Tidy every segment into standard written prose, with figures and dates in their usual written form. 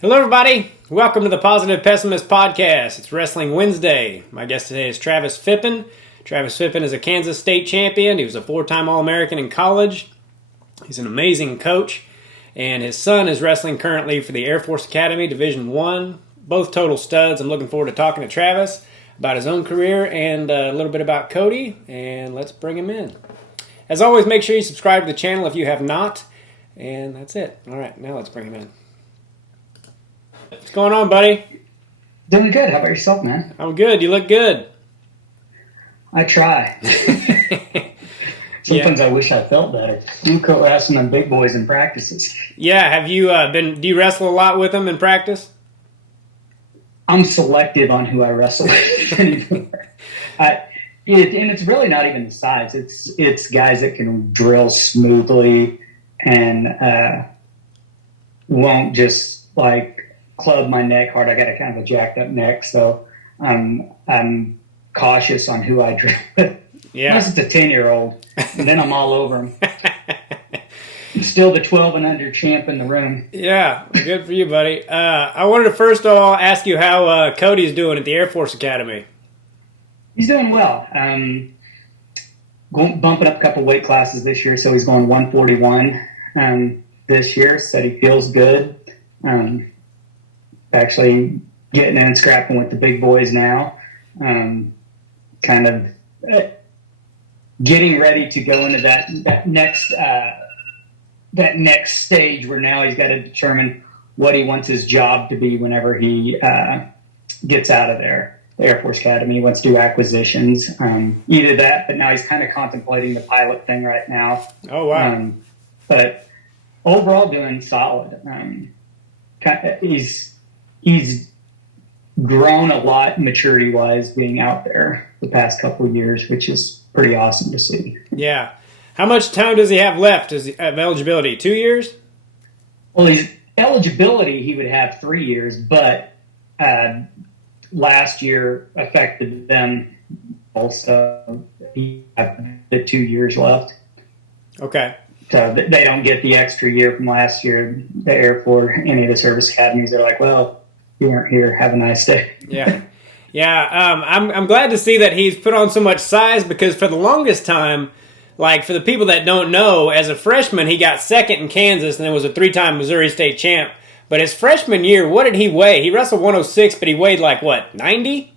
Hello, everybody. Welcome to the Positive Pessimist Podcast. It's Wrestling Wednesday. My guest today is Travis Phippen. Travis Phippen is a Kansas State champion. He was a four-time All-American in college. He's an amazing coach, and his son is wrestling currently for the Air Force Academy, Division I. Both total studs. I'm looking forward to talking to Travis about his own career and a little bit about Cody, and let's bring him in. As always, make sure you subscribe to the channel if you have not, and that's it. All right, now let's bring him in. What's going on, buddy? Doing good. How about yourself, man? I'm good. You look good. I try. Sometimes I wish I felt better. You quit wrestling them big boys in practices. Yeah, have you do you wrestle a lot with them in practice? I'm selective on who I wrestle with anymore. And it's really not even the size. It's guys that can drill smoothly and won't just like club my neck hard. I got a kind of a jacked up neck, so I'm cautious on who I drill with. Yeah. Unless it's a 10-year-old, and then I'm all over him. I'm still the 12 and under champ in the room. Yeah, good for you, buddy. I wanted to first of all ask you how Cody's doing at the Air Force Academy. He's doing well. Bumping up a couple weight classes this year, so he's going 141 this year. Said he feels good. Actually getting in and scrapping with the big boys now. Kind of getting ready to go into that next stage where now he's got to determine what he wants his job to be whenever he gets out of there. The Air Force Academy. He wants to do acquisitions. Either that, but now he's kind of contemplating the pilot thing right now. Oh, wow. But overall doing solid. He's grown a lot maturity-wise being out there the past couple of years, which is pretty awesome to see. Yeah. How much time does he have left of eligibility? 2 years? Well, his eligibility, he would have 3 years, but last year affected them also. He had the 2 years left. Okay. So they don't get the extra year from last year. The Air Force, any of the service academies, are like, well, you weren't here. Have a nice day. Yeah. Yeah. I'm glad to see that he's put on so much size because for the longest time, like for the people that don't know, as a freshman, he got second in Kansas and then was a three-time Missouri State champ. But his freshman year, what did he weigh? He wrestled 106, but he weighed like, what, 90?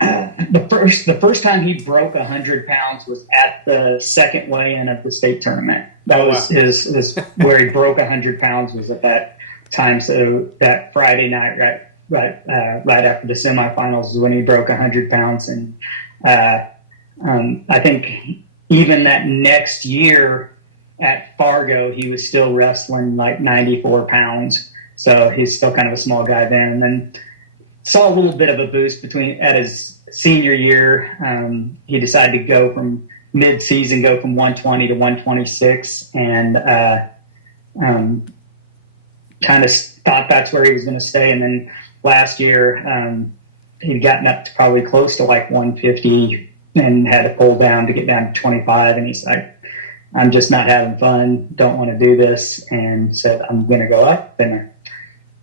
The first time he broke 100 pounds was at the second weigh-in of the state tournament. That was his where he broke 100 pounds was at that time. So that Friday night, right after the semifinals, is when he broke 100 pounds. And I think even that next year at Fargo, he was still wrestling like 94 pounds. So he's still kind of a small guy then. And then saw a little bit of a boost at his senior year. He decided to go from mid-season, go from 120 to 126, and kind of thought that's where he was going to stay. And then last year, he'd gotten up to probably close to like 150 and had to pull down to get down to 25. And he's like, I'm just not having fun, don't want to do this, and said, I'm going to go up. And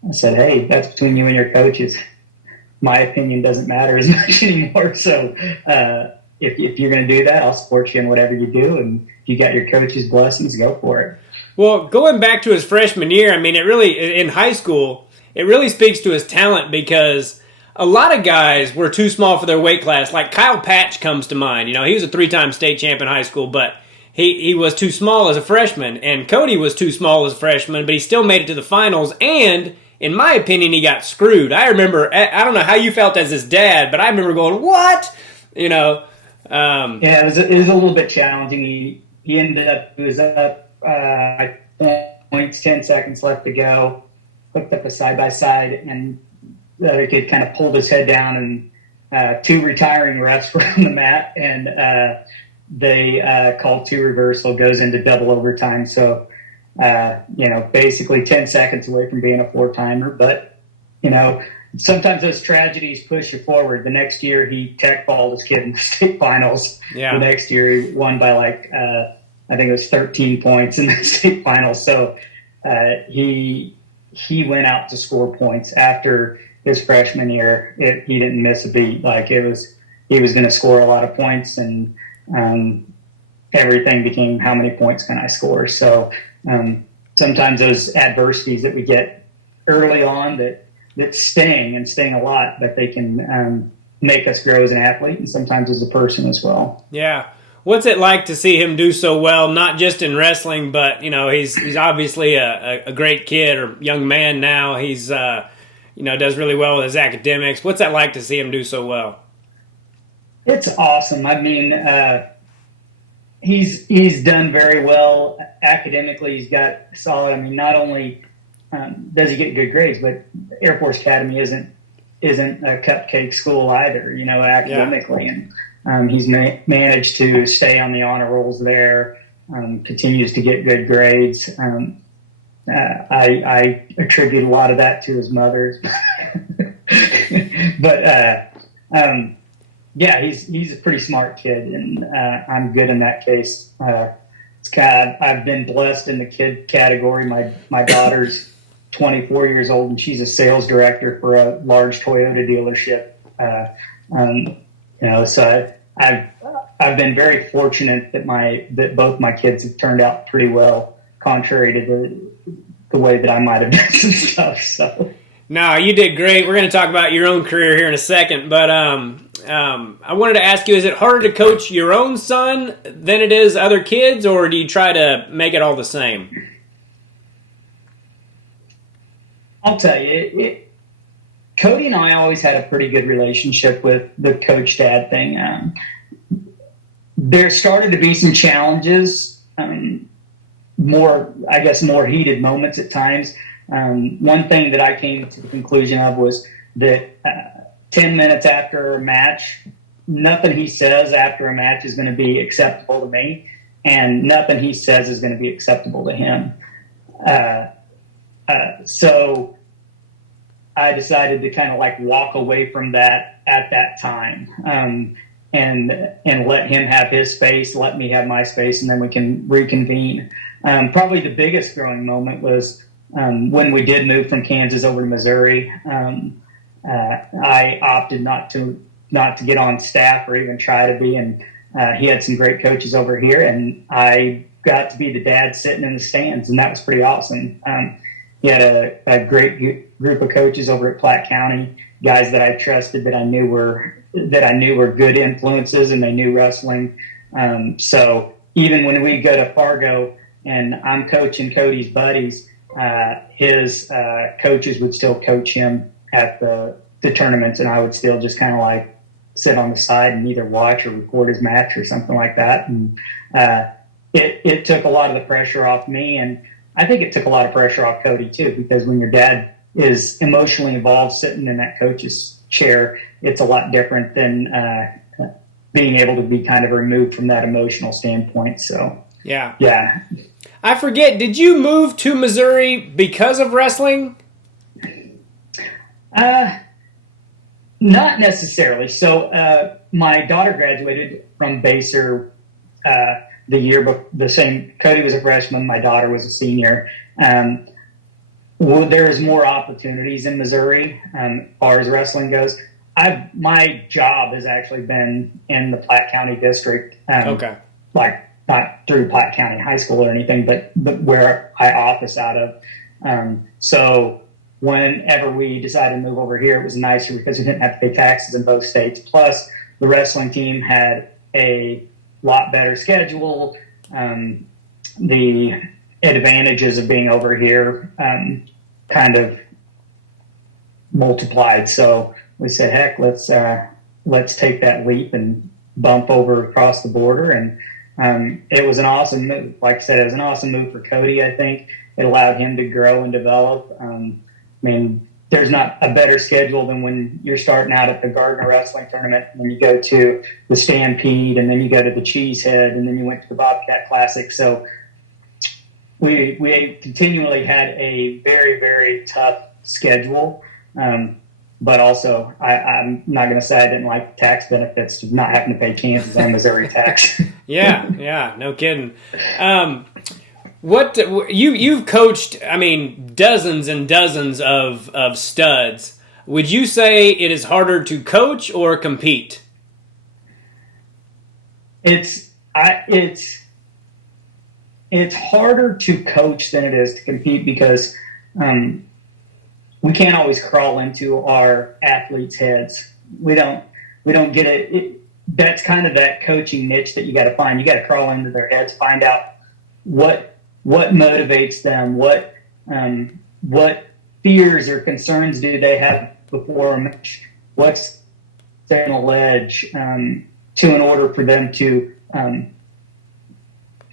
I said, hey, that's between you and your coaches. My opinion doesn't matter as much anymore. So if you're going to do that, I'll support you in whatever you do. And if you got your coach's blessings, go for it. Well, going back to his freshman year, I mean, it really, in high school, it really speaks to his talent because a lot of guys were too small for their weight class. Like Kyle Patch comes to mind. You know, he was a three-time state champ in high school, but he was too small as a freshman. And Cody was too small as a freshman, but he still made it to the finals. And in my opinion, he got screwed. I remember, I don't know how you felt as his dad, but I remember going, what? You know. Yeah, it was a little bit challenging. He ended up, it was up points, 10 seconds left to go, hooked up a side-by-side, and the other kid kind of pulled his head down, and two retiring refs were on the mat, and they called two reversal, goes into double overtime. So, basically 10 seconds away from being a four-timer. But, sometimes those tragedies push you forward. The next year, he tech-balled his kid in the state finals. Yeah. The next year, he won by I think it was 13 points in the state finals. So he he went out to score points after his freshman year. He didn't miss a beat. Like he was going to score a lot of points, and everything became how many points can I score. So sometimes those adversities that we get early on that sting a lot, but they can make us grow as an athlete and sometimes as a person as well. Yeah. What's it like to see him do so well, not just in wrestling, but, he's obviously a great kid or young man now. He's, does really well with his academics. What's that like to see him do so well? It's awesome. I mean, he's done very well academically. He's got solid. I mean, not only does he get good grades, but Air Force Academy isn't a cupcake school either, academically. Yeah. And he's managed to stay on the honor rolls there, continues to get good grades. I attribute a lot of that to his mother. But, yeah, he's a pretty smart kid, and I'm good in that case. I've been blessed in the kid category. My daughter's 24 years old, and she's a sales director for a large Toyota dealership. So I've been very fortunate that both my kids have turned out pretty well, contrary to the way that I might have done some stuff. So. No, you did great. We're going to talk about your own career here in a second, but I wanted to ask you: is it harder to coach your own son than it is other kids, or do you try to make it all the same? I'll tell you, Cody and I always had a pretty good relationship with the coach-dad thing. There started to be some challenges, more heated moments at times. One thing that I came to the conclusion of was that 10 minutes after a match, nothing he says after a match is going to be acceptable to me, and nothing he says is going to be acceptable to him. So I decided to kind of like walk away from that at that time, and let him have his space, let me have my space, and then we can reconvene. Probably the biggest growing moment was when we did move from Kansas over to Missouri. I opted not to get on staff or even try to be, and he had some great coaches over here, and I got to be the dad sitting in the stands, and that was pretty awesome. He had a great group of coaches over at Platte County, guys that I trusted, that I knew were good influences, and they knew wrestling. So even when we go to Fargo and I'm coaching Cody's buddies, his coaches would still coach him at the tournaments, and I would still just kind of like sit on the side and either watch or record his match or something like that. And it took a lot of the pressure off me, and I think it took a lot of pressure off Cody too, because when your dad is emotionally involved sitting in that coach's chair, it's a lot different than being able to be kind of removed from that emotional standpoint. So yeah. I forget, did you move to Missouri because of wrestling? Not necessarily. So my daughter graduated from Baser the year the same. Cody was a freshman. My daughter was a senior. There's more opportunities in Missouri as far as wrestling goes. My job has actually been in the Platte County district. Okay. Like not through Platte County High School or anything, but where I office out of. So whenever we decided to move over here, it was nicer because we didn't have to pay taxes in both states. Plus, the wrestling team had a lot better schedule. The advantages of being over here kind of multiplied. So we said, heck, let's take that leap and bump over across the border. And it was an awesome move. Like I said, it was an awesome move for Cody. I think it allowed him to grow and develop. I mean, there's not a better schedule than when you're starting out at the Gardner Wrestling Tournament, and then you go to the Stampede, and then you go to the Cheesehead, and then you went to the Bobcat Classic. So we continually had a very, very tough schedule. But also, I'm not going to say I didn't like the tax benefits of not having to pay Kansas and Missouri tax. Yeah, no kidding. What you've coached? I mean, dozens and dozens of studs. Would you say it is harder to coach or compete? It's harder to coach than it is to compete because we can't always crawl into our athletes' heads. We don't get it. That's kind of that coaching niche that you got to find. You got to crawl into their heads, find out what motivates them, what fears or concerns do they have before a match, what's their ledge in order for them to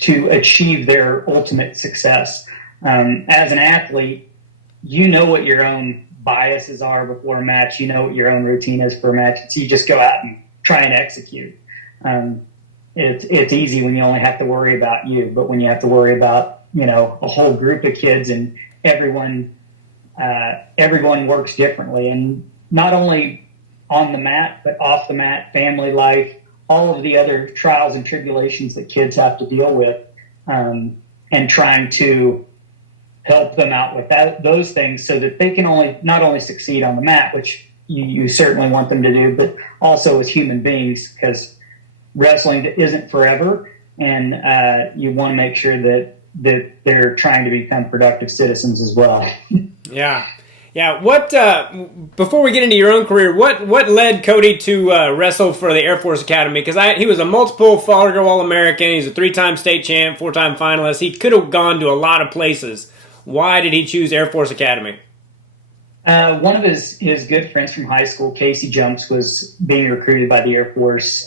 achieve their ultimate success. As an athlete, you know what your own biases are before a match. You know what your own routine is for a match. So you just go out and try and execute. It's easy when you only have to worry about you, but when you have to worry about, a whole group of kids and everyone works differently. And not only on the mat, but off the mat, family life, all of the other trials and tribulations that kids have to deal with, and trying to help them out with those things so that they can not only succeed on the mat, which you certainly want them to do, but also as human beings, because wrestling isn't forever, and you want to make sure that they're trying to become productive citizens as well. Yeah. What before we get into your own career, what led Cody to wrestle for the Air Force Academy? Because he was a multiple Fargo All-American. He's a 3-time state champ, 4-time finalist. He could have gone to a lot of places. Why did he choose Air Force Academy? One of his good friends from high school, Casey Jumps, was being recruited by the Air Force.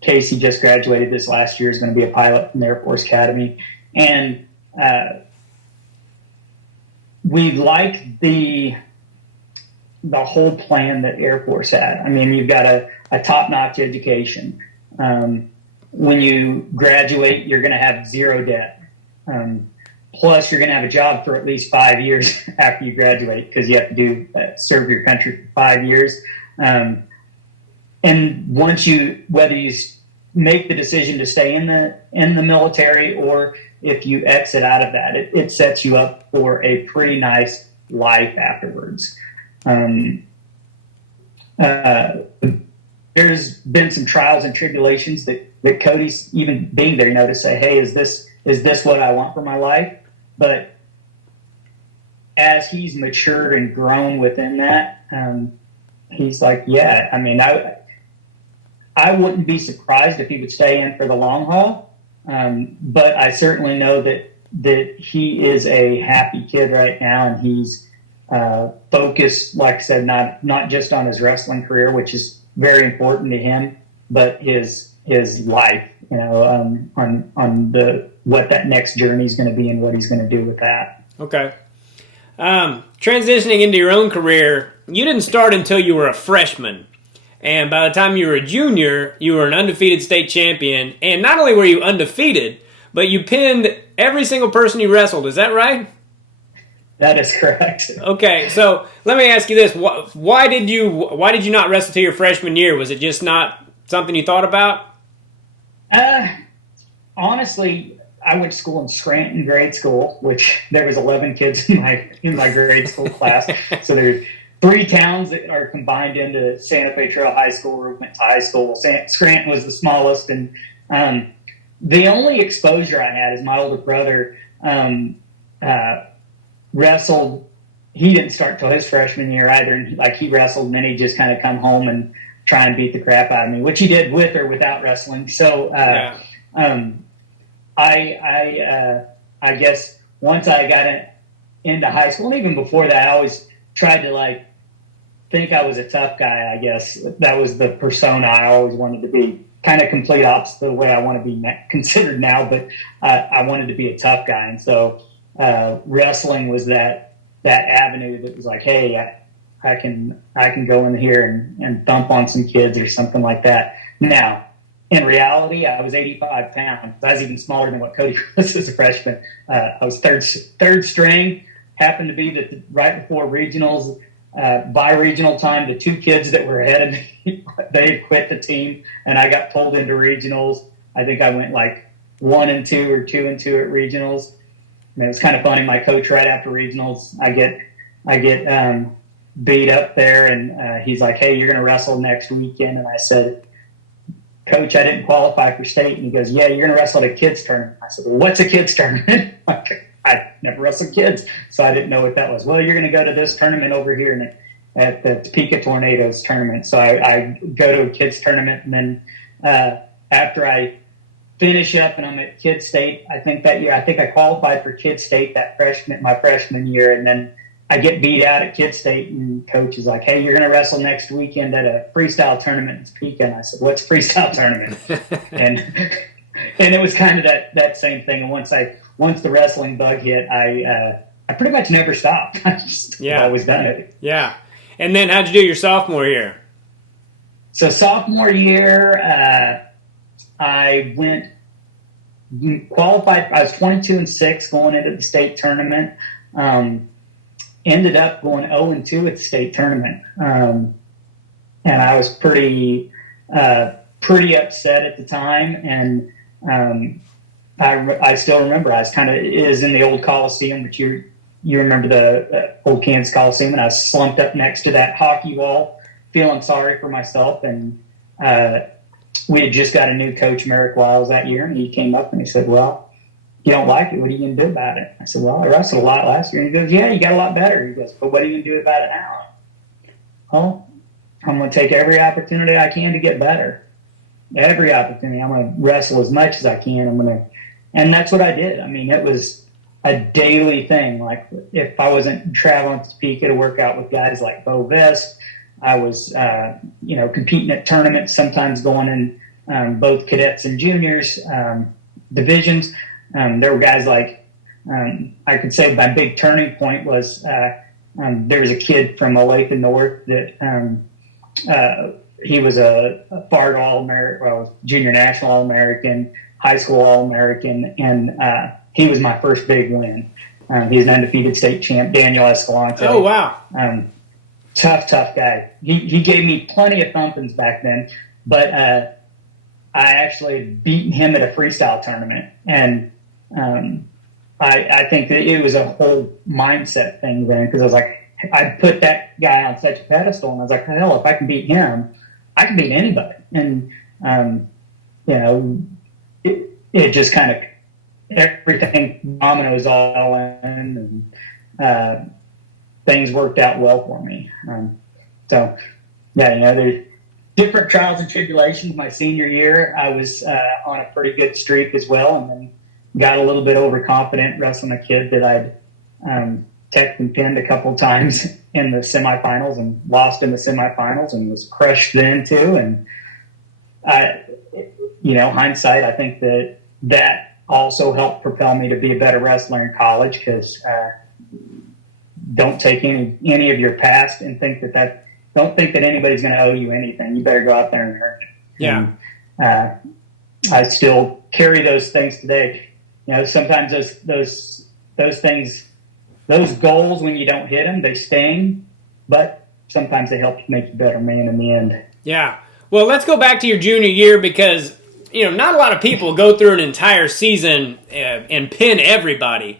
Casey just graduated this last year. Is going to be a pilot from the Air Force Academy, and we like the whole plan that Air Force had. I mean, you've got a top-notch education. When you graduate, you're going to have zero debt. Plus, you're going to have a job for at least 5 years after you graduate, because you have to serve your country for 5 years. And whether you make the decision to stay in the military or if you exit out of that, it sets you up for a pretty nice life afterwards. There's been some trials and tribulations that Cody's even being there, to say, hey, is this what I want for my life? But as he's matured and grown within that, he's like, yeah, I mean, I wouldn't be surprised if he would stay in for the long haul. But I certainly know that he is a happy kid right now, and he's focused, like I said, not just on his wrestling career, which is very important to him, but his life, on what that next journey is going to be and what he's going to do with that. Okay. Transitioning into your own career, you didn't start until you were a freshman. And by the time you were a junior, you were an undefeated state champion. And not only were you undefeated, but you pinned every single person you wrestled. Is that right? That is correct. Okay, so let me ask you this: why did you not wrestle till your freshman year? Was it just not something you thought about? Honestly, I went to school in Scranton grade school, which there was 11 kids in my grade school class. So there's 3 towns that are combined into Santa Fe Trail High School, where we went to high school. Scranton was the smallest, and the only exposure I had is my older brother wrestled. He didn't start till his freshman year either, and he wrestled, and then he just kind of come home and try and beat the crap out of me, which he did with or without wrestling. So I guess once I got into high school, and even before that, I always tried to think I was a tough guy. I guess that was the persona I always wanted to be. Kind of complete opposite of the way I want to be considered now, but I wanted to be a tough guy, and so wrestling was that avenue that was like, hey, I can go in here and thump on some kids or something like that. Now, in reality, I was 85 pounds. I was even smaller than what Cody was as a freshman. I was third string. Happened to be that right before regionals, by regional time, the 2 kids that were ahead of me, they had quit the team, and I got pulled into regionals. I think I went 1-2 or 2-2 at regionals. And it was kind of funny. My coach right after regionals, I get beat up there, and he's like, "Hey, you're going to wrestle next weekend." And I said, "Coach, I didn't qualify for state." And he goes, "Yeah, you're going to wrestle at a kids tournament." I said, "Well, what's a kids tournament?" I never wrestled kids, so I didn't know what that was. "Well, you're going to go to this tournament over here at the Topeka Tornadoes tournament." So I go to a kids tournament, and then after I finish up and I'm at kids state, I think I qualified for kids state my freshman year, and then I get beat out at kids state, and coach is like, "Hey, you're going to wrestle next weekend at a freestyle tournament in Topeka." And I said, "What's a freestyle tournament?" and it was kind of that same thing. And once the wrestling bug hit, I pretty much never stopped. I just always done it. Yeah. And then how'd you do your sophomore year? So sophomore year, I qualified. I was 22-6 going into the state tournament. Ended up going 0-2 at the state tournament, and I was pretty upset at the time. And I still remember I was is in the old Coliseum, which you remember the old Kansas Coliseum, and I was slumped up next to that hockey wall, feeling sorry for myself. And we had just got a new coach, Merrick Wiles, that year, and he came up and he said, "Well, you don't like it, what are you going to do about it?" I said, "Well, I wrestled a lot last year." And he goes, "Yeah, you got a lot better." He goes, "But what are you going to do about it now?" "Well, I'm going to take every opportunity I can to get better. Every opportunity. I'm going to wrestle as much as I can. And that's what I did. I mean, it was a daily thing. Like, if I wasn't traveling to Topeka to work out with guys like Bo Vest, I was, competing at tournaments, sometimes going in both cadets and juniors divisions. There were guys like, I could say my big turning point was there was a kid from Olathe North that he was a FART All-American, junior national All-American, high school All-American, and he was my first big win. He's an undefeated state champ, Daniel Escalante. Oh, wow. Tough guy. He gave me plenty of thumpings back then, but I actually beat him at a freestyle tournament. And I think that it was a whole mindset thing then, because I was like, I put that guy on such a pedestal, and I was like, hell, if I can beat him, I can beat anybody. And, it just kind of, everything dominoes all in, and things worked out well for me. There's different trials and tribulations. My senior year, I was on a pretty good streak as well, and then got a little bit overconfident wrestling a kid that I'd teched and pinned a couple times in the semifinals, and lost in the semifinals, and was crushed then too. And hindsight, I think that also helped propel me to be a better wrestler in college, because don't take any of your past and don't think that anybody's going to owe you anything. You better go out there and earn it. Yeah. And, I still carry those things today. Sometimes those things, those goals, when you don't hit them, they sting, but sometimes they help make you a better man in the end. Yeah. Well, let's go back to your junior year, because not a lot of people go through an entire season and pin everybody.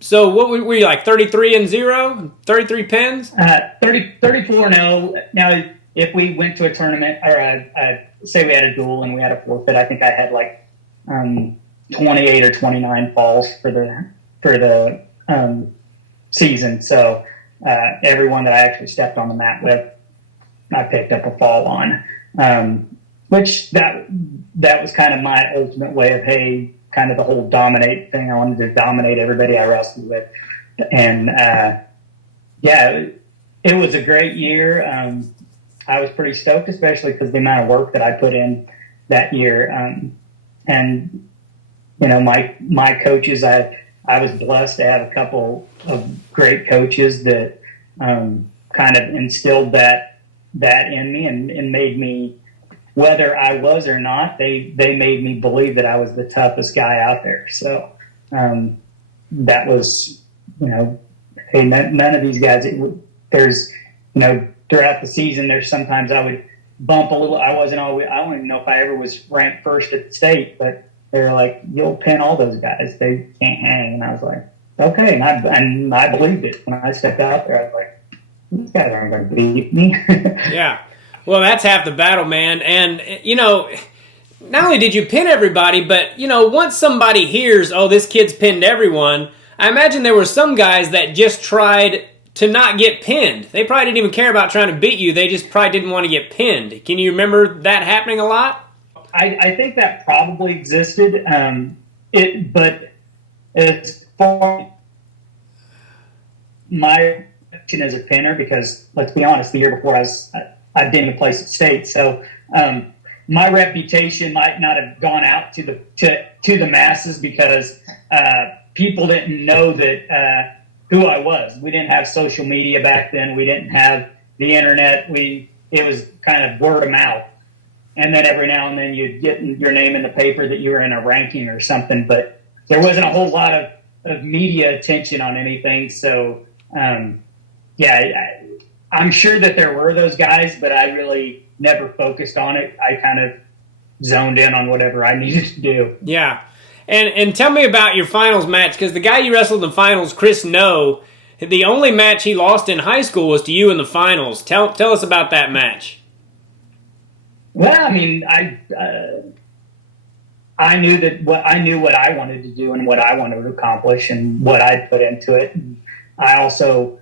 So what were you, like 33-0, 33 pins? 34-0. Now, if we went to a tournament, or say we had a duel and we had a forfeit, I think I had like 28 or 29 falls for the season. So everyone that I actually stepped on the mat with, I picked up a fall on, which that was kind of my ultimate way of, hey, kind of the whole dominate thing. I wanted to dominate everybody I wrestled with. And it was a great year. I was pretty stoked, especially because the amount of work that I put in that year. And my coaches, I was blessed to have a couple of great coaches that kind of instilled that in me and made me, whether I was or not, they made me believe that I was the toughest guy out there. So that was, hey, none of these guys, there's, throughout the season, there's sometimes I would bump a little. I don't even know if I ever was ranked first at the state, but They're like, you'll pin all those guys. They can't hang. And I was like, okay. And I believed it. When I stepped out there, I was like, these guys aren't going to beat me. Yeah. Well, that's half the battle, man. And, not only did you pin everybody, but, once somebody hears, oh, this kid's pinned everyone, I imagine there were some guys that just tried to not get pinned. They probably didn't even care about trying to beat you. They just probably didn't want to get pinned. Can you remember that happening a lot? I think that probably existed. But as far my position as a pinner, because let's be honest, the year before I didn't even place at state, so my reputation might not have gone out to the masses because people didn't know that who I was. We didn't have social media back then. We didn't have the internet. It was kind of word of mouth. And then every now and then you'd get your name in the paper that you were in a ranking or something, but there wasn't a whole lot of media attention on anything. So, I'm sure that there were those guys, but I really never focused on it. I kind of zoned in on whatever I needed to do. Yeah. And tell me about your finals match, because the guy you wrestled in the finals, Chris Ngo, the only match he lost in high school was to you in the finals. Tell us about that match. Well, I mean, I knew what I wanted to do and what I wanted to accomplish and what I'd put into it. And I also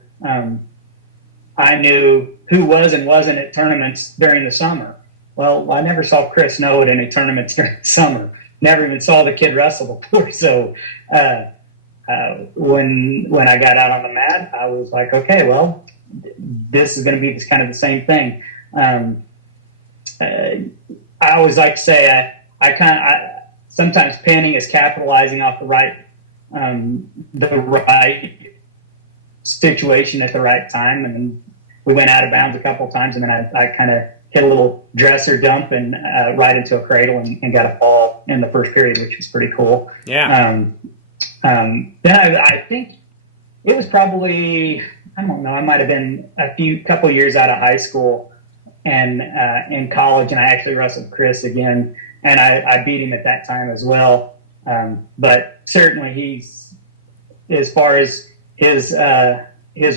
I knew who was and wasn't at tournaments during the summer. Well, I never saw Chris Ngo at any tournaments during the summer. Never even saw the kid wrestle before. So when I got out on the mat, I was like, okay, well, this is going to be kind of the same thing. I always like to say sometimes pinning is capitalizing off the right situation at the right time. And then we went out of bounds a couple of times, and then I kind of hit a little dresser dump and right into a cradle and got a fall in the first period, which was pretty cool. Yeah. Then I think it was probably, I don't know, I might have been couple years out of high school and in college, and I actually wrestled Chris again, and I beat him at that time as well. But certainly he's, as far as his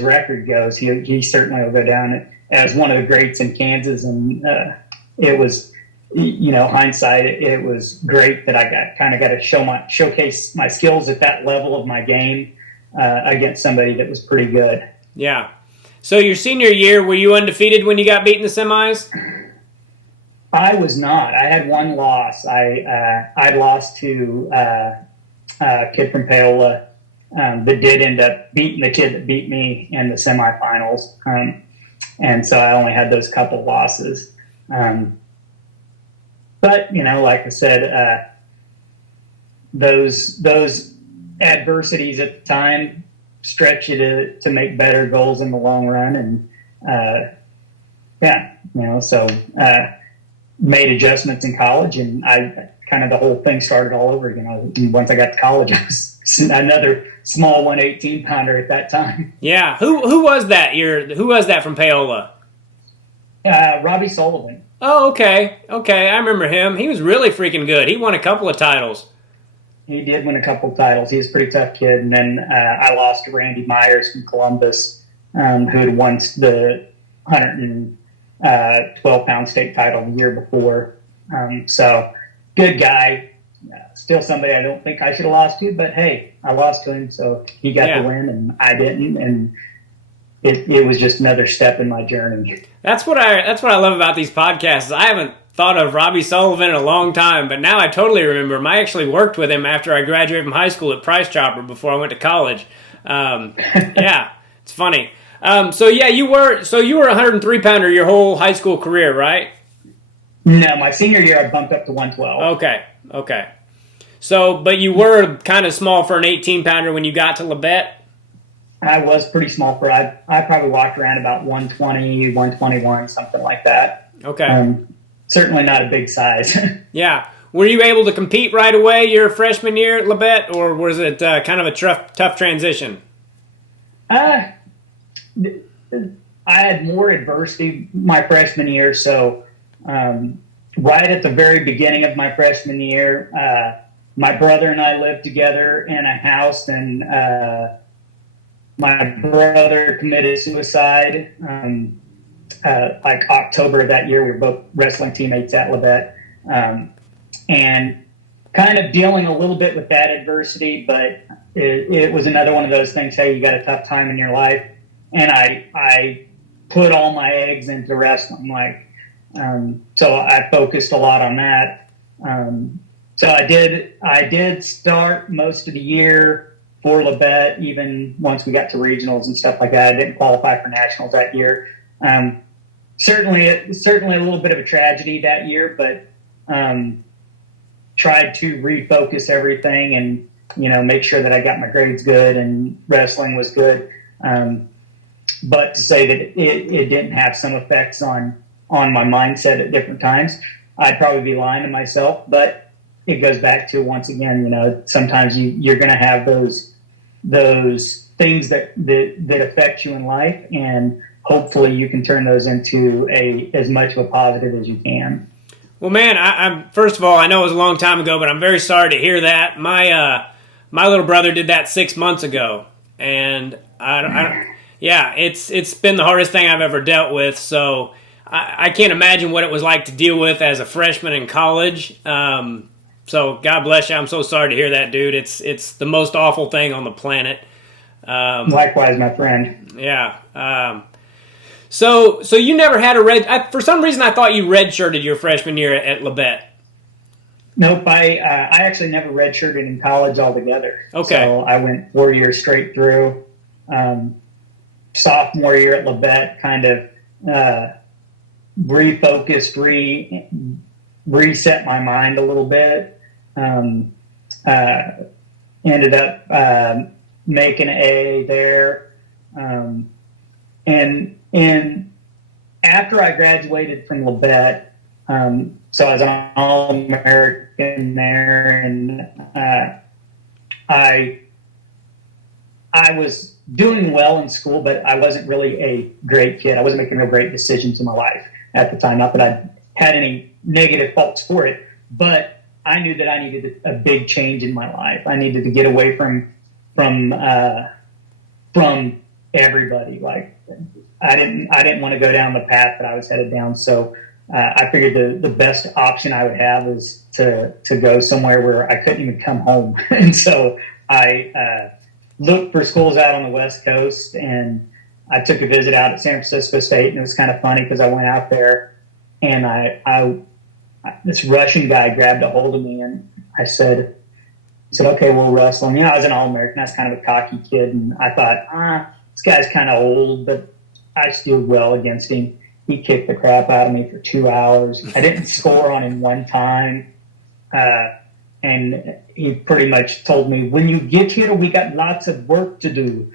record goes, he certainly will go down as one of the greats in Kansas. And it was, hindsight, it was great that I got to showcase my skills at that level of my game against somebody that was pretty good. Yeah. So your senior year, were you undefeated when you got beat in the semis? I was not. I had one loss. I lost to a kid from Paola that did end up beating the kid that beat me in the semifinals. And so I only had those couple losses. But, like I said, those adversities at the time stretch you to make better goals in the long run. And, so made adjustments in college, and the whole thing started all over again. Once I got to college, I was another small 118-pounder at that time. Yeah. Who was that Who was that from Paola? Robbie Sullivan. Oh, okay. I remember him. He was really freaking good. He won a couple of titles. He did win a couple of titles. He was a pretty tough kid. And then I lost to Randy Myers from Columbus, who had won the 112-pound state title the year before. So good guy. Still somebody I don't think I should have lost to, but hey, I lost to him, so he got the win and I didn't, and it was just another step in my journey. That's what I love about these podcasts. I haven't thought of Robbie Sullivan in a long time, but now I totally remember him. I actually worked with him after I graduated from high school at Price Chopper before I went to college. Yeah, it's funny. You were a 103-pounder your whole high school career, right? No, my senior year I bumped up to 112. Okay. So, but you were kind of small for an 18-pounder when you got to Labette? I was pretty small for I probably walked around about 120, 121, something like that. Okay. Certainly not a big size. Yeah. Were you able to compete right away your freshman year at Labette, or was it kind of a tough transition? I had more adversity my freshman year, so right at the very beginning of my freshman year, my brother and I lived together in a house, and my brother committed suicide. Like October of that year, we were both wrestling teammates at Labette, and kind of dealing a little bit with that adversity. But it was another one of those things. Hey, you got a tough time in your life, and I put all my eggs into wrestling. So I focused a lot on that. So I did start most of the year for Labette, even once we got to regionals and stuff like that. I didn't qualify for nationals that year. Certainly a little bit of a tragedy that year, but tried to refocus everything and, make sure that I got my grades good and wrestling was good. But to say that it didn't have some effects on my mindset at different times, I'd probably be lying to myself. But it goes back to, once again, sometimes you're going to have those things that affect you in life, and hopefully you can turn those into as much of a positive as you can. Well, man, I'm first of all, I know it was a long time ago, but I'm very sorry to hear that. My little brother did that 6 months ago, and it's been the hardest thing I've ever dealt with. So I can't imagine what it was like to deal with as a freshman in college. So God bless you. I'm so sorry to hear that, dude. It's the most awful thing on the planet. Likewise, my friend. Yeah. So you never had a for some reason I thought you redshirted your freshman year at Labette. Nope, I actually never redshirted in college altogether. Okay. So I went 4 years straight through. Sophomore year at Labette, kind of refocused, reset my mind a little bit. Ended up making an A there. And after I graduated from Labette, so I was an All-American there, and I was doing well in school, but I wasn't really a great kid. I wasn't making real great decisions in my life at the time. Not that I had any negative faults for it, but I knew that I needed a big change in my life. I needed to get away from everybody. Like I didn't want to go down the path that I was headed down. So I figured the best option I would have was to go somewhere where I couldn't even come home. And so I looked for schools out on the West Coast, and I took a visit out at San Francisco State, and it was kind of funny because I went out there, and this Russian guy grabbed a hold of me, and I said, okay, we'll wrestle. And, I was an All-American. I was kind of a cocky kid, and I thought, this guy's kind of old, but I stood well against him. He kicked the crap out of me for 2 hours. I didn't score on him one time. And he pretty much told me, when you get here, we got lots of work to do.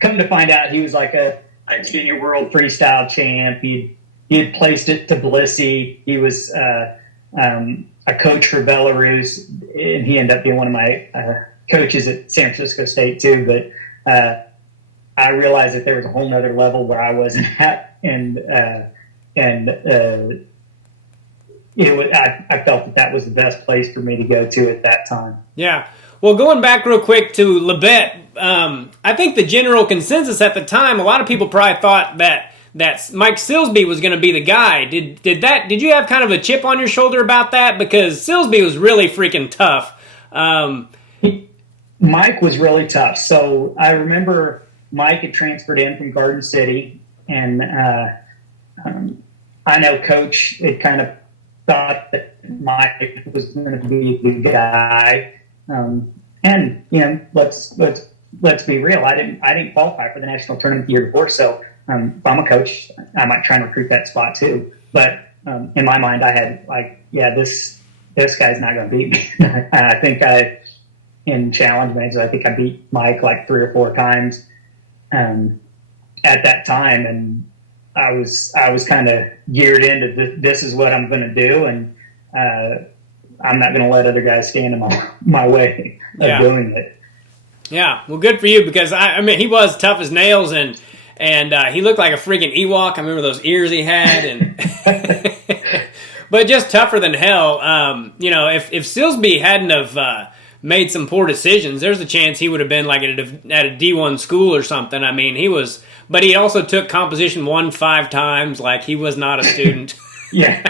Come to find out, he was like a junior world freestyle champ. He had placed it to Blissey. He was a coach for Belarus, and he ended up being one of my coaches at San Francisco State too. But I realized that there was a whole nother level where I wasn't at, and I felt that was the best place for me to go to at that time. Yeah. Well, going back real quick to Labette, I think the general consensus at the time, a lot of people probably thought that Mike Silsby was going to be the guy. Did you have kind of a chip on your shoulder about that? Because Silsby was really freaking tough. Mike was really tough. So I remember Mike had transferred in from Garden City, and I know Coach had kind of thought that Mike was going to be the guy. And let's be real. I didn't qualify for the national tournament the year before, so if I'm a coach, I might try and recruit that spot too. But in my mind, I had this guy's not going to beat me. I think in challenge matches, I think I beat Mike like 3 or 4 times at that time, and I was kind of geared into this is what I'm going to do, and I'm not going to let other guys stand in my way of doing it. Yeah, well, good for you, because I mean he was tough as nails, and he looked like a freaking Ewok. I remember those ears he had, and but just tougher than hell. If Silsby hadn't have made some poor decisions, there's a chance he would have been like at a D1 school or something. I mean, but he also took composition 1 5 times. Like, he was not a student. Yeah.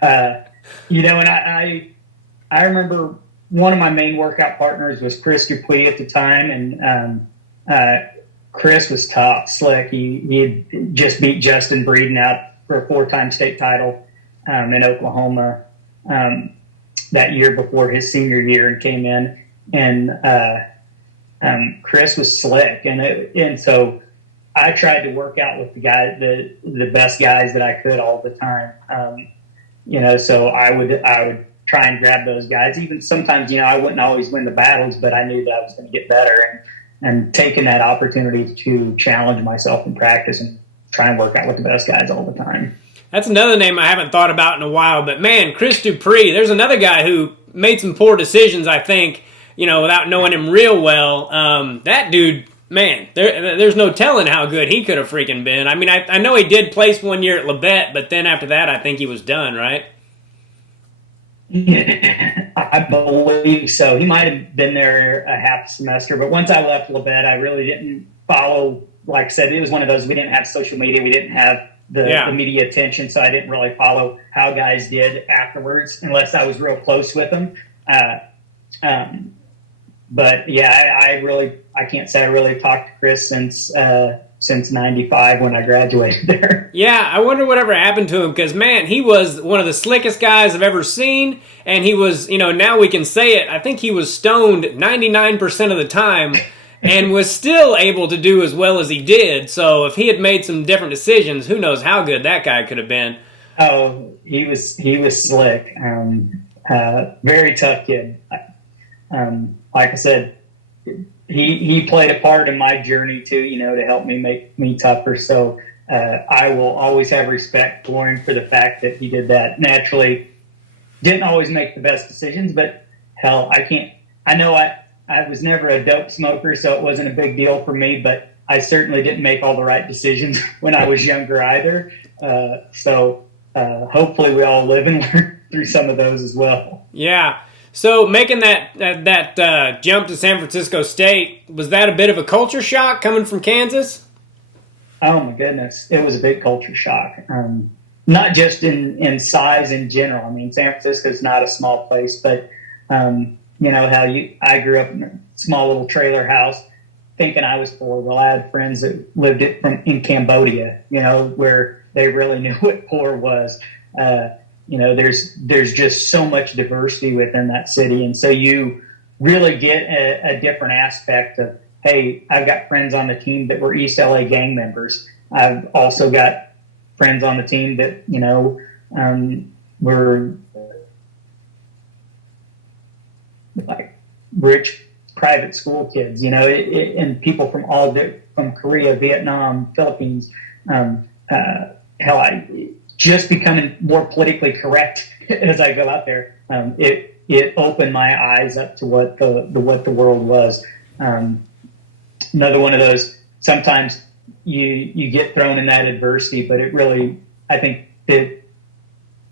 And I remember one of my main workout partners was Chris Ngo at the time, and Chris was tough, slick. He had just beat Justin Breeden out for a 4-time state title in Oklahoma that year before his senior year, and came in, and Chris was slick, and so I tried to work out with the best guys that I could all the time. So I would try and grab those guys. Even sometimes, I wouldn't always win the battles, but I knew that I was going to get better, and taking that opportunity to challenge myself in practice and try and work out with the best guys all the time. That's another name I haven't thought about in a while, but man, Chris Dupree, there's another guy who made some poor decisions, I think, without knowing him real well. That dude, man, there's no telling how good he could have freaking been. I mean, I know he did place one year at Labette, but then after that, I think he was done, right? I believe so. He might have been there a half semester, but once I left Labette, I really didn't follow. Like I said, it was one of those, we didn't have social media, we didn't have the media attention, so I didn't really follow how guys did afterwards unless I was real close with them. But yeah, I can't say I really talked to Chris since 95 when I graduated there. Yeah, I wonder whatever happened to him, because, man, he was one of the slickest guys I've ever seen, and he was, now we can say it, I think he was stoned 99% of the time and was still able to do as well as he did. So if he had made some different decisions, who knows how good that guy could have been. Oh, he was slick. Very tough kid. Like I said, he played a part in my journey too, to help me make me tougher. So I will always have respect for him for the fact that he did that. Naturally, didn't always make the best decisions, but hell, I was never a dope smoker, so it wasn't a big deal for me, but I certainly didn't make all the right decisions when I was younger either. So hopefully we all live and learn through some of those as well. Yeah. So making that jump to San Francisco State, was that a bit of a culture shock coming from Kansas? Oh my goodness, it was a big culture shock. Not just in size in general. I mean, San Francisco is not a small place, but I grew up in a small little trailer house thinking I was poor. Well, I had friends that lived in Cambodia, where they really knew what poor was. There's just so much diversity within that city. And so you really get a different aspect of, hey, I've got friends on the team that were East LA gang members. I've also got friends on the team that, were like rich private school kids, and people from Korea, Vietnam, Philippines, just becoming more politically correct as I go out there. It opened my eyes up to what the world was. Another one of those, sometimes you get thrown in that adversity, but it really, I think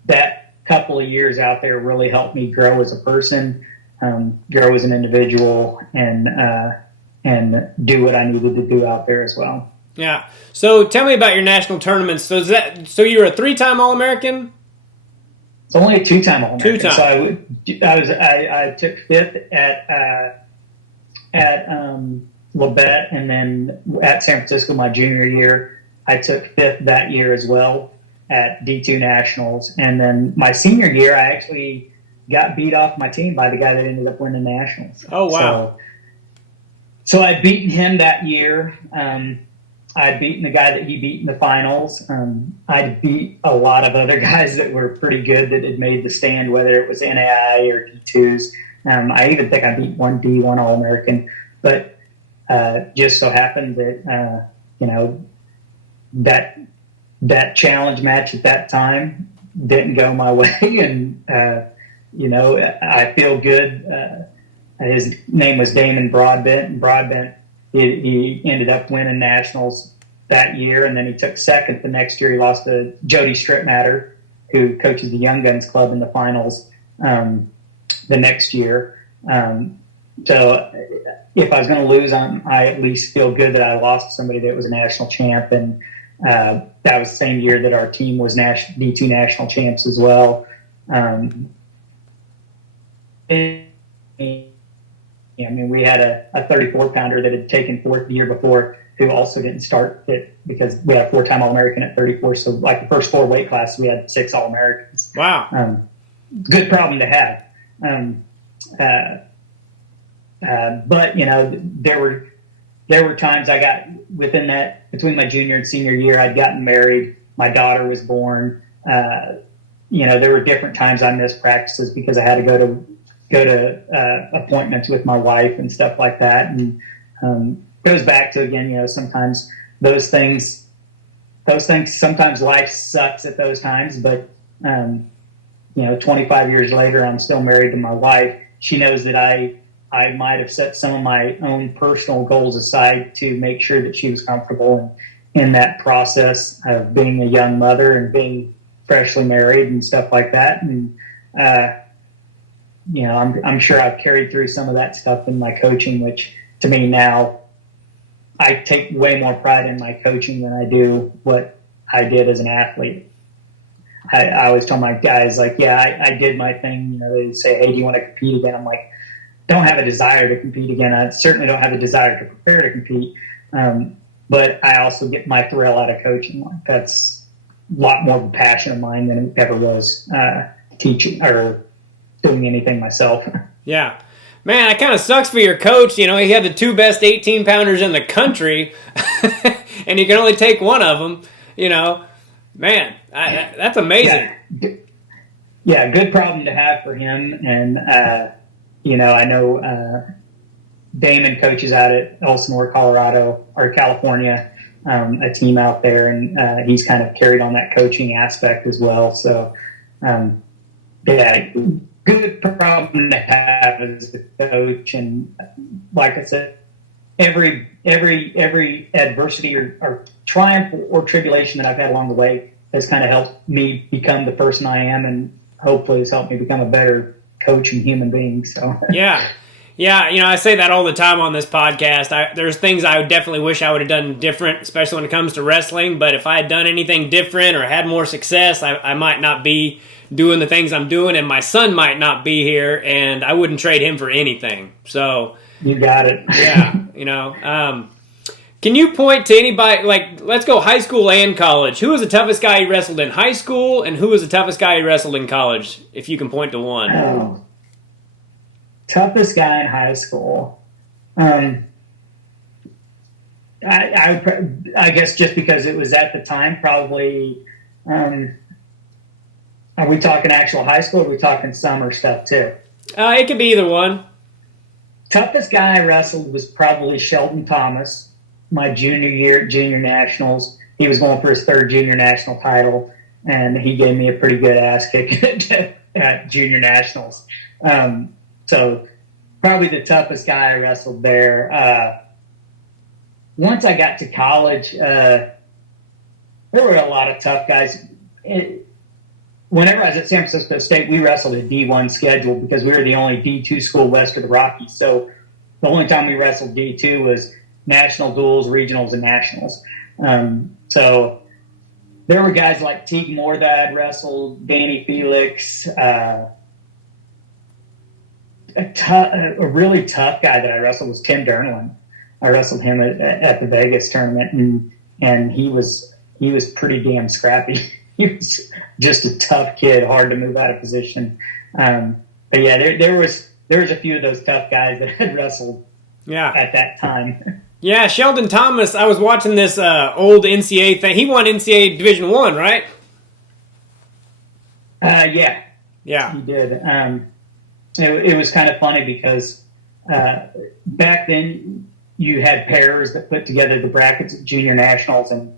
that couple of years out there really helped me grow as a person, grow as an individual, and do what I needed to do out there as well. Yeah. So tell me about your national tournaments. So you were a 3-time All-American? It's only a 2-time All-American. 2-time. So I took 5th at Labette, and then at San Francisco my junior year, I took 5th that year as well at D2 Nationals. And then my senior year, I actually got beat off my team by the guy that ended up winning Nationals. Oh, wow. So I'd beaten him that year. I'd beaten the guy that he beat in the finals. I'd beat a lot of other guys that were pretty good that had made the stand, whether it was NAI or D2s. I even think I beat one D1 All-American. But just so happened that, that challenge match at that time didn't go my way. And, I feel good. His name was Damon Broadbent. And Broadbent, he ended up winning Nationals that year, and then he took 2nd the next year. He lost to Jody Stripmatter, who coaches the Young Guns Club in the finals the next year. So if I was going to lose, I at least feel good that I lost to somebody that was a national champ. And that was the same year that our team was D2 national champs as well. I mean, we had a 34-pounder that had taken fourth the year before who also didn't start it because we had a 4-time All-American at 34. So, like, the first 4 weight classes, we had 6 All-Americans. Wow. Good problem to have. But, you know, there were times I got between my junior and senior year, I'd gotten married. My daughter was born. You know, there were different times I missed practices because I had to go to appointments with my wife and stuff like that. And goes back to, again, you know, sometimes those things, sometimes life sucks at those times, but, you know, 25 years later, I'm still married to my wife. She knows that I might have set some of my own personal goals aside to make sure that she was comfortable in that process of being a young mother and being freshly married and stuff like that. And, you know, I'm sure I've carried through some of that stuff in my coaching, which to me now, I take way more pride in my coaching than I do what I did as an athlete. I always tell my guys, like, yeah, I did my thing. You know, they say, hey, do you want to compete again? I'm like, don't have a desire to compete again. I certainly don't have a desire to prepare to compete. But I also get my thrill out of coaching. Like, that's a lot more of a passion of mine than it ever was teaching or doing anything myself. Yeah. Man, it kind of sucks for your coach. You know, he had the 2 best 18-pounders in the country, and you can only take one of them. You know, man, that's amazing. Yeah, good problem to have for him. And, you know, I know Damon coaches out at Elsinore, Colorado, or California, a team out there, and he's kind of carried on that coaching aspect as well. So, yeah, good problem to have as a coach. And like I said, every adversity or triumph or tribulation that I've had along the way has kind of helped me become the person I am, and hopefully has helped me become a better coach and human being. So yeah, you know, I say that all the time on this podcast. There's things I would definitely wish I would have done different, especially when it comes to wrestling. But if I had done anything different or had more success, I might not be doing the things I'm doing, and my son might not be here, and I wouldn't trade him for anything. So you got it. Yeah, you know. Can you point to anybody, like, let's go high school and college. Who was the toughest guy you wrestled in high school, and who was the toughest guy you wrestled in college, if you can point to one? Toughest guy in high school. I guess just because it was at the time, probably, are we talking actual high school, or are we talking summer stuff too? It could be either one. Toughest guy I wrestled was probably Sheldon Thomas, my junior year at junior nationals. He was going for his 3rd junior national title, and he gave me a pretty good ass kick at junior nationals. So probably the toughest guy I wrestled there. Once I got to college, there were a lot of tough guys. Whenever I was at San Francisco State, we wrestled a D1 schedule because we were the only D2 school west of the Rockies. So the only time we wrestled D2 was national duels, regionals, and nationals. So there were guys like Teague Moore that I'd wrestled, Danny Felix, a really tough guy that I wrestled was Tim Durnland. I wrestled him at the Vegas tournament, and he was pretty damn scrappy. He was just a tough kid, hard to move out of position. But yeah, there was a few of those tough guys that had wrestled at that time. Yeah, Sheldon Thomas, I was watching this old NCAA thing. He won NCAA Division I, right? Yeah. Yeah. He did. It was kind of funny because back then you had pairs that put together the brackets at junior nationals, and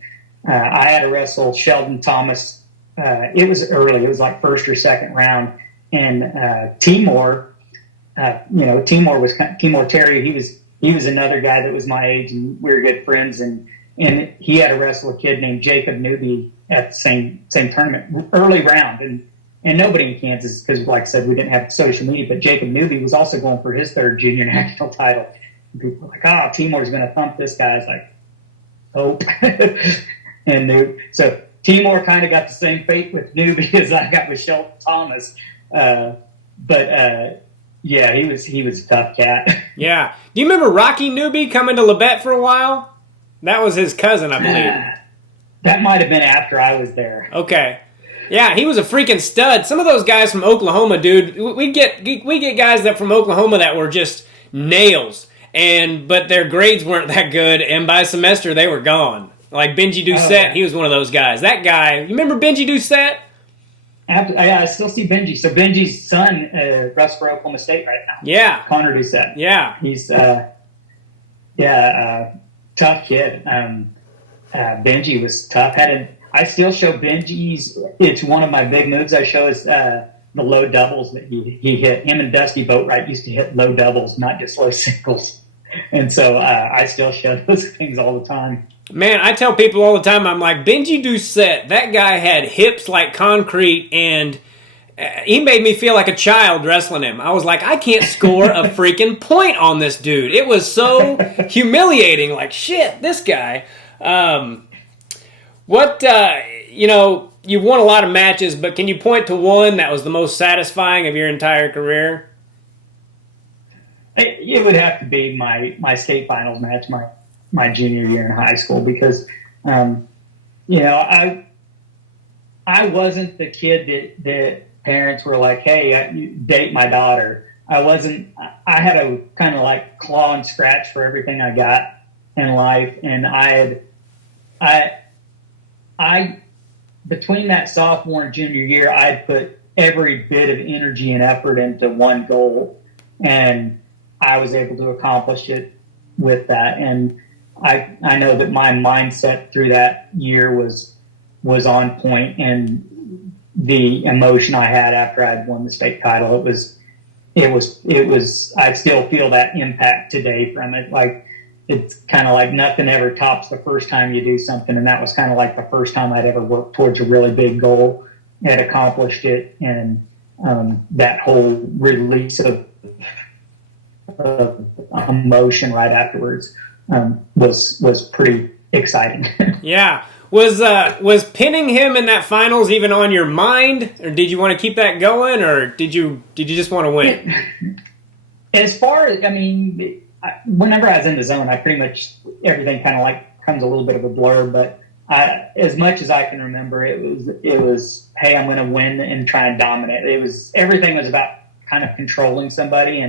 I had to wrestle Sheldon Thomas. It was early. It was like 1st or 2nd round. And Timor Terry, he was another guy that was my age, and we were good friends. And and he had to wrestle a kid named Jacob Newby at the same tournament, early round, and nobody in Kansas, because like I said, we didn't have social media, but Jacob Newby was also going for his third junior national title. And people were like, Timor's going to thump this guy. It's like, hope. And so Timor kind of got the same fate with Newby as I got with Shelton Thomas. Yeah, he was a tough cat. Yeah. Do you remember Rocky Newby coming to Labette for a while? That was his cousin, I believe. That might have been after I was there. Okay. Yeah, he was a freaking stud. Some of those guys from Oklahoma, dude, we get guys that from Oklahoma that were just nails, but their grades weren't that good, and by semester they were gone. Like Benji Doucette, He was one of those guys. That guy, you remember Benji Doucette? I still see Benji. So Benji's son wrestles for Oklahoma State right now. Yeah. Connor Doucette. Yeah. He's tough kid. Benji was tough. I still show Benji's. It's one of my big moves. I show is the low doubles that he hit. Him and Dusty Boatwright used to hit low doubles, not just low singles. And so I still show those things all the time. Man, I tell people all the time, I'm like, Benji Doucette, that guy had hips like concrete, and he made me feel like a child wrestling him. I was like, I can't score a freaking point on this dude. It was so humiliating. Like, shit, this guy. You've won a lot of matches, but can you point to one that was the most satisfying of your entire career? It would have to be my state finals match, my junior year in high school, because, I wasn't the kid that parents were like, hey, you date my daughter. I had to kind of like claw and scratch for everything I got in life. And I between that sophomore and junior year, I'd put every bit of energy and effort into one goal, and I was able to accomplish it with that. And I know that my mindset through that year was on point, and the emotion I had after I'd won the state title, it was, I still feel that impact today from it. Like, it's kind of like nothing ever tops the first time you do something. And that was kind of like the first time I'd ever worked towards a really big goal, had accomplished it. And that whole release of emotion right afterwards was pretty exciting. Yeah. Was pinning him in that finals even on your mind, or did you want to keep that going, or did you just want to win? As far as, whenever I was in the zone, I pretty much, everything kind of like comes a little bit of a blur, but as much as I can remember, it was, hey, I'm going to win and try and dominate. Everything was about kind of controlling somebody,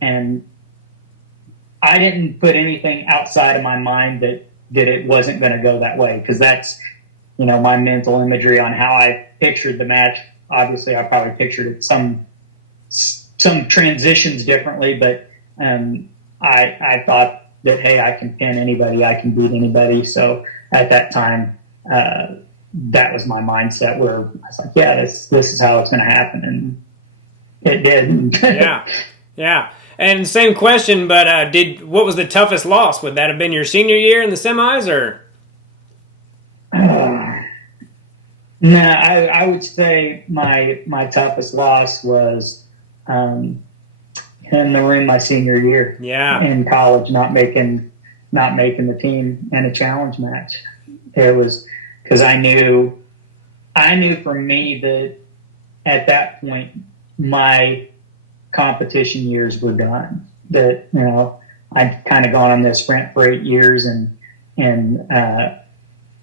and I didn't put anything outside of my mind that it wasn't going to go that way, because that's, my mental imagery on how I pictured the match. Obviously, I probably pictured it some transitions differently, but I thought that, hey, I can pin anybody, I can beat anybody. So at that time, that was my mindset, where I was like, yeah, this is how it's going to happen, and it did. Yeah. And same question, but what was the toughest loss? Would that have been your senior year in the semis, or? No, I would say my toughest loss was in the ring my senior year. Yeah. In college, not making the team in a challenge match. It was because I knew for me that at that point my competition years were done. That, I'd kind of gone on this sprint for 8 years, and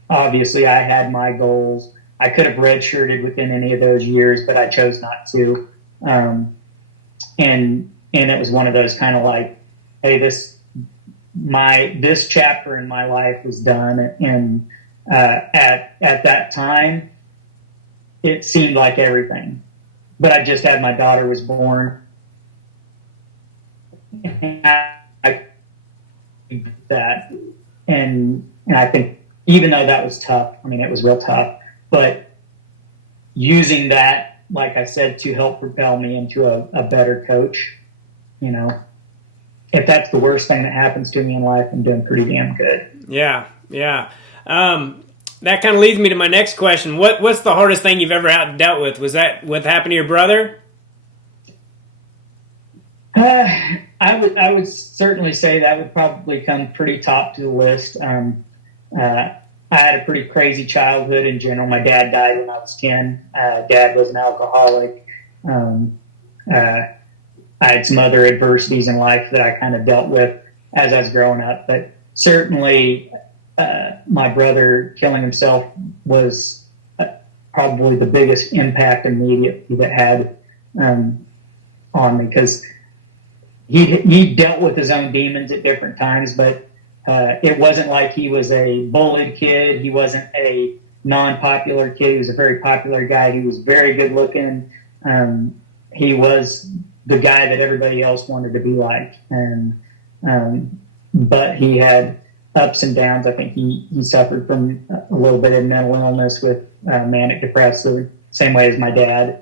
obviously I had my goals. I could have redshirted within any of those years, but I chose not to. And it was one of those kind of like, hey, this chapter in my life is done. And at that time, it seemed like everything. But I just had my daughter was born. And I think even though that was tough, it was real tough, but using that, like I said, to help propel me into a better coach, if that's the worst thing that happens to me in life, I'm doing pretty damn good. Yeah. Yeah. That kind of leads me to my next question. What's the hardest thing you've ever dealt with? Was that what happened to your brother? I would certainly say that would probably come pretty top to the list. I had a pretty crazy childhood in general. My dad died when I was 10. Dad was an alcoholic. I had some other adversities in life that I kind of dealt with as I was growing up. But certainly, my brother killing himself was probably the biggest impact immediately that had on me, because he dealt with his own demons at different times, but it wasn't like he was a bullied kid. He wasn't a non-popular kid. He was a very popular guy. He was very good looking. He was the guy that everybody else wanted to be like. And but he had ups and downs. I think he suffered from a little bit of mental illness with manic depressive, same way as my dad.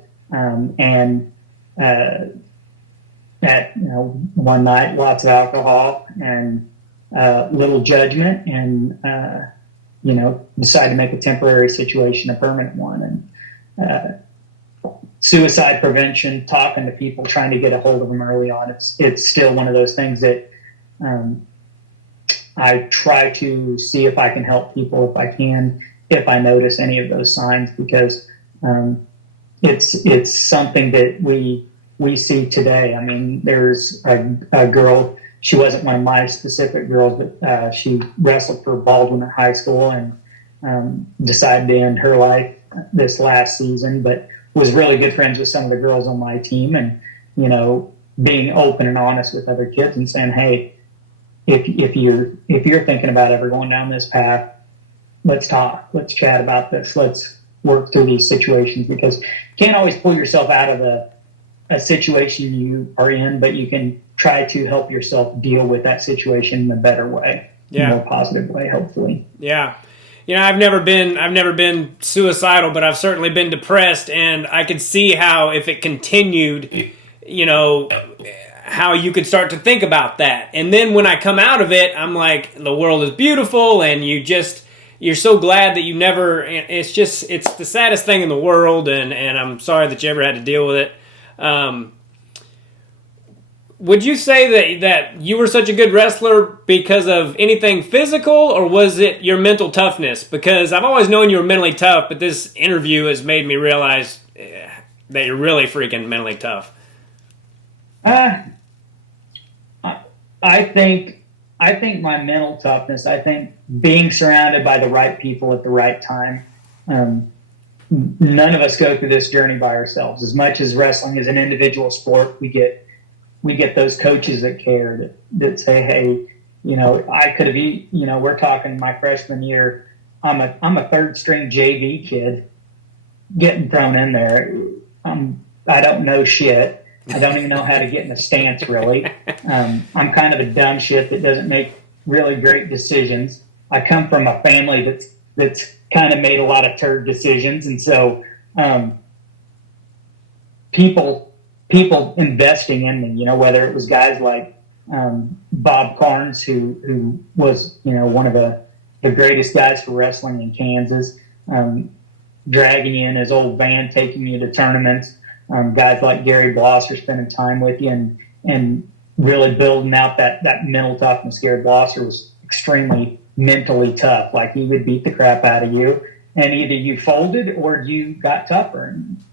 At one night, lots of alcohol and little judgment, and decide to make a temporary situation a permanent one. And suicide prevention, talking to people, trying to get a hold of them early on. It's still one of those things that I try to see if I can help people if I can, if I notice any of those signs, because it's something that we see today. I mean, there's a girl, she wasn't one of my specific girls, but she wrestled for Baldwin at high school and decided to end her life this last season, but was really good friends with some of the girls on my team, and, being open and honest with other kids and saying, hey, if you're thinking about ever going down this path, let's talk, let's chat about this, let's work through these situations, because you can't always pull yourself out of a situation you are in, but you can try to help yourself deal with that situation in a better way, a more positive way, hopefully. Yeah. I've never been suicidal, but I've certainly been depressed, and I could see how if it continued, how you could start to think about that. And then when I come out of it, I'm like, the world is beautiful, and you're so glad that you never, it's the saddest thing in the world, and I'm sorry that you ever had to deal with it. Would you say that you were such a good wrestler because of anything physical, or was it your mental toughness? Because I've always known you were mentally tough, but this interview has made me realize that you're really freaking mentally tough. I think my mental toughness, I think being surrounded by the right people at the right time. None of us go through this journey by ourselves. As much as wrestling is an individual sport, we get those coaches that care, that say, hey, I could have, we're talking my freshman year, I'm a third string JV kid getting thrown in there. I don't know shit. I don't even know how to get in a stance, really. I'm kind of a dumb shit that doesn't make really great decisions. I come from a family that's kind of made a lot of turd decisions. And so people investing in me, whether it was guys like Bob Carnes, who was, one of the greatest guys for wrestling in Kansas, dragging you in his old van, taking you to tournaments, guys like Gary Blosser spending time with you and really building out that mental toughness. Gary Blosser was extremely mentally tough. Like, he would beat the crap out of you, and either you folded or you got tougher. And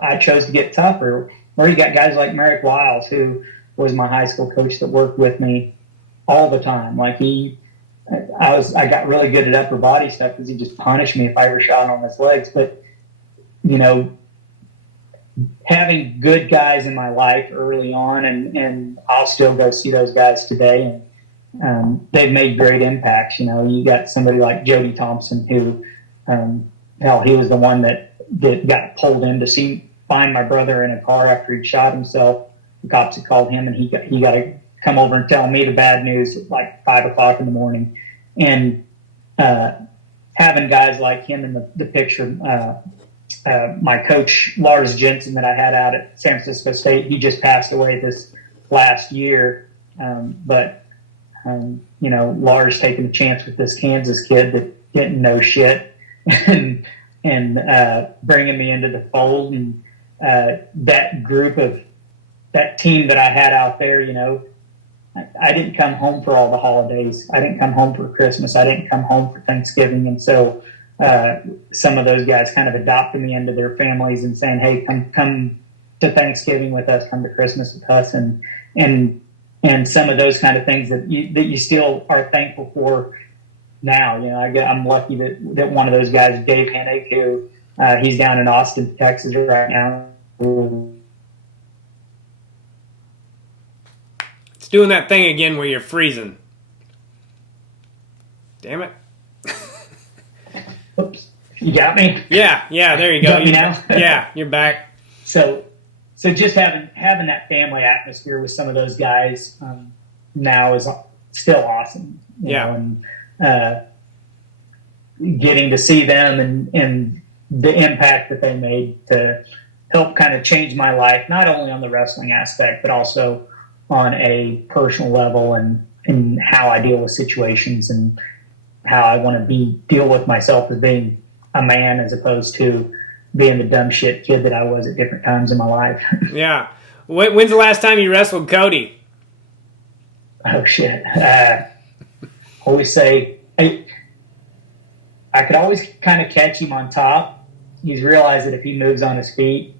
I chose to get tougher. Or you got guys like Merrick Wiles, who was my high school coach that worked with me all the time. Like, I got really good at upper body stuff because he just punished me if I ever shot on his legs. But, having good guys in my life early on, and I'll still go see those guys today, and they've made great impacts. You got somebody like Jody Thompson, who, he was the one that got pulled in to find my brother in a car after he'd shot himself. The cops had called him, and he got to come over and tell me the bad news at like 5 o'clock in the morning. And having guys like him in the picture, my coach, Lars Jensen, that I had out at San Francisco State, he just passed away this last year. But Lars taking a chance with this Kansas kid that didn't know shit and bringing me into the fold. And that group of that team that I had out there, I didn't come home for all the holidays. I didn't come home for Christmas. I didn't come home for Thanksgiving. And so some of those guys kind of adopted me into their families and saying, hey, come to Thanksgiving with us, come to Christmas with us. And some of those kind of things that you still are thankful for now. I'm lucky that one of those guys, Dave Hennig, who he's down in Austin, Texas right now. It's doing that thing again where you're freezing. Damn it. Oops. You got me? Yeah, there you go. Got me now? Yeah, you're back. So just having that family atmosphere with some of those guys now is still awesome. You know, and getting to see them and the impact that they made to help kind of change my life, not only on the wrestling aspect, but also on a personal level and how I deal with situations and how I want to deal with myself as being a man as opposed to being the dumb shit kid that I was at different times in my life. Yeah. When's the last time you wrestled Cody? Oh, shit. Always say, I could always kind of catch him on top. He's realized that if he moves on his feet,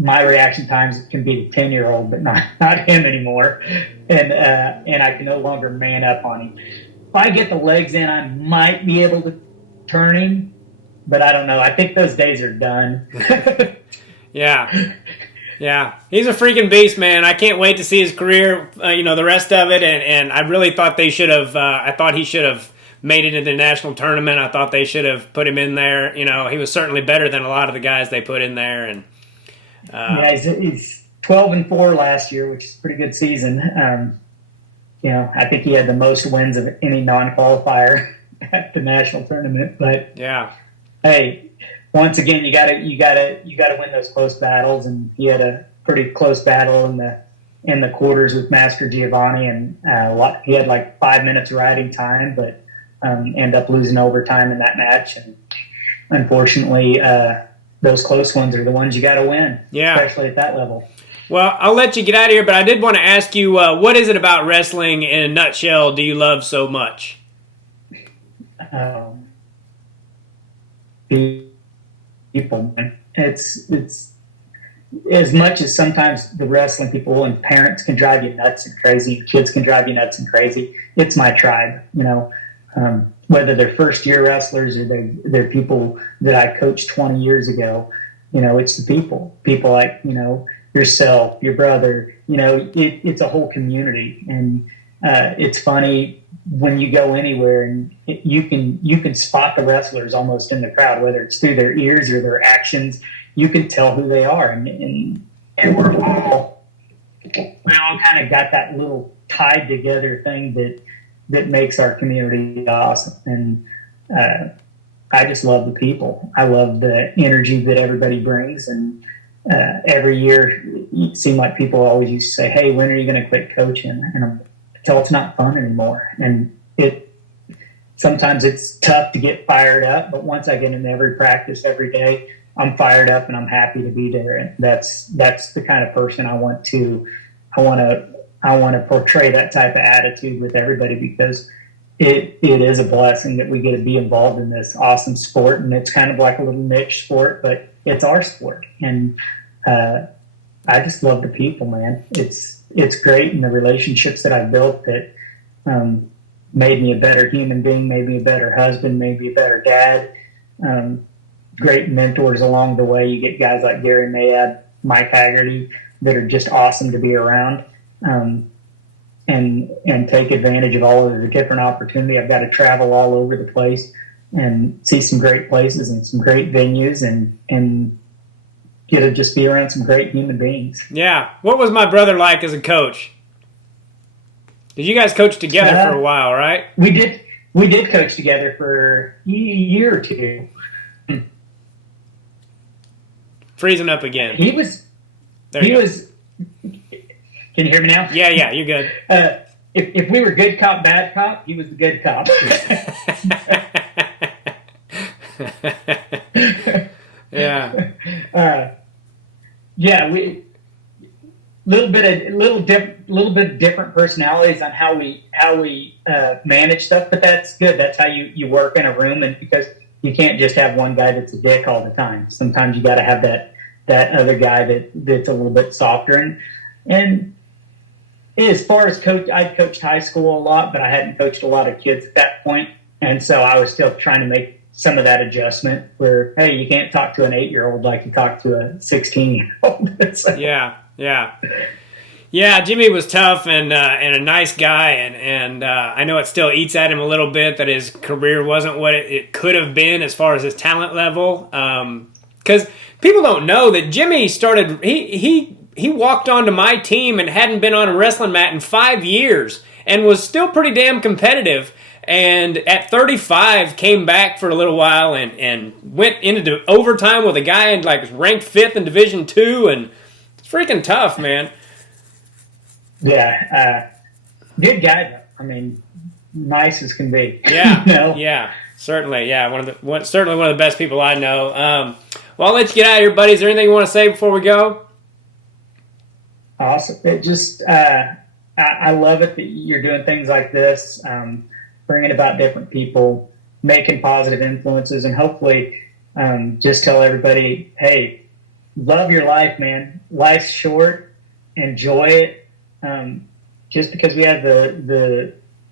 my reaction times can be the 10-year-old, but not him anymore. And I can no longer man up on him. If I get the legs in, I might be able to turn him, but I don't know. I think those days are done. Yeah. He's a freaking beast, man. I can't wait to see his career, the rest of it. And I really thought they should have, I thought he should have made it into the national tournament. I thought they should have put him in there. He was certainly better than a lot of the guys they put in there. And he's 12-4 last year, which is a pretty good season. I think he had the most wins of any non-qualifier at the national tournament. But yeah, hey, once again, you gotta win those close battles, and he had a pretty close battle in the quarters with Master Giovanni, and he had like 5 minutes riding time, but end up losing overtime in that match. And unfortunately, those close ones are the ones you got to win, especially at that level. Well, I'll let you get out of here, but I did want to ask you, what is it about wrestling in a nutshell do you love so much? People, man. It's as much as sometimes the wrestling people and parents can drive you nuts and crazy, kids can drive you nuts and crazy. It's my tribe, whether they're first-year wrestlers or they're people that I coached 20 years ago. It's the people like, yourself, your brother, it's a whole community. And it's funny when you go anywhere and you can spot the wrestlers almost in the crowd, whether it's through their ears or their actions. You can tell who they are. And we all kind of got that little tied together thing that makes our community awesome. And I just love the people. I love the energy that everybody brings. And every year, it seemed like people always used to say, hey, when are you going to quit coaching? And until it's not fun anymore. And sometimes it's tough to get fired up, but once I get in every practice every day, I'm fired up and I'm happy to be there. And that's the kind of person I want to portray that type of attitude with everybody, because it is a blessing that we get to be involved in this awesome sport. And it's kind of like a little niche sport, but it's our sport. And I just love the people, man. It's great. And the relationships that I've built that made me a better human being, made me a better husband, made me a better dad. Great mentors along the way. You get guys like Gary Mayab, Mike Haggerty, that are just awesome to be around, and take advantage of all of the different opportunity. I've got to travel all over the place and see some great places and some great venues and get to just be around some great human beings. Yeah. What was my brother like as a coach? Did you guys coach together for a while, right? We did coach together for a year or two. Freezing up again. He was. Can you hear me now? Yeah, you're good. if we were good cop, bad cop, he was the good cop. Yeah. Yeah, we little bit of different personalities on how we manage stuff, but that's good. That's how you work in a room, and because you can't just have one guy that's a dick all the time. Sometimes you got to have that other guy that's a little bit softer. And as far as coach, I coached high school a lot, but I hadn't coached a lot of kids at that point, and so I was still trying to make some of that adjustment where, hey, you can't talk to an 8-year-old like you talk to a 16-year-old. So, yeah. Jimmy was tough and a nice guy, and I know it still eats at him a little bit that his career wasn't what it could have been as far as his talent level. Because people don't know that Jimmy started. He walked onto my team and hadn't been on a wrestling mat in 5 years, and was still pretty damn competitive. And at 35, came back for a little while and went into overtime with a guy in like ranked 5th in Division II, and it's freaking tough, man. Yeah, good guy though. I mean, nice as can be. Yeah, you know? Yeah, certainly. Yeah, certainly one of the best people I know. Well, I'll let you get out of here, buddy. Is there anything you want to say before we go? Awesome. It just I love it that you're doing things like this. Bringing about different people, making positive influences, and hopefully just tell everybody, hey, love your life, man. Life's short. Enjoy it. Just because we have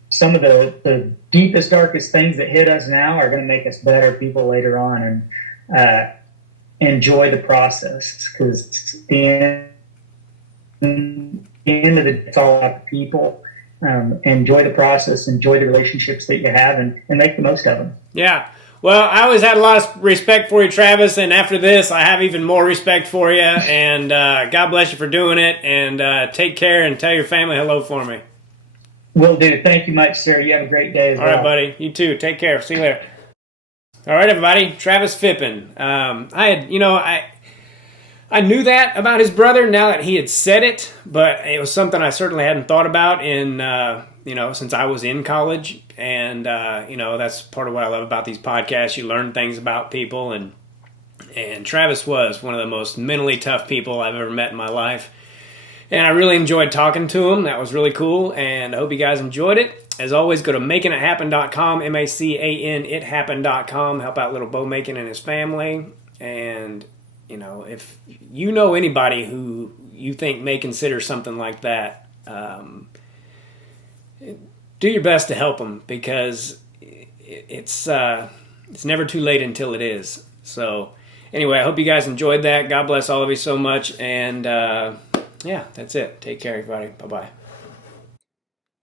some of the deepest, darkest things that hit us now are going to make us better people later on, and enjoy the process, because the end of the day, it's all about the people. Enjoy the process, enjoy the relationships that you have, and make the most of them. Yeah. Well, I always had a lot of respect for you, Travis, and after this, I have even more respect for you, and God bless you for doing it, and take care, and tell your family hello for me. Will do. Thank you much, sir. You have a great day as well. All right, buddy. You too. Take care. See you later. All right, everybody. Travis Phippen. I knew that about his brother now that he had said it, but it was something I certainly hadn't thought about since I was in college. And, that's part of what I love about these podcasts. You learn things about people, and Travis was one of the most mentally tough people I've ever met in my life. And I really enjoyed talking to him. That was really cool, and I hope you guys enjoyed it. As always, go to makingithappen.com, MACANITHAPPEN.com. Help out little Bo Macon and his family. And if you know anybody who you think may consider something like that, do your best to help them, because it's never too late until it is. So anyway, I hope you guys enjoyed that. God bless all of you so much. And that's it. Take care, everybody. Bye-bye.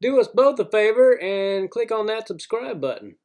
Do us both a favor and click on that subscribe button.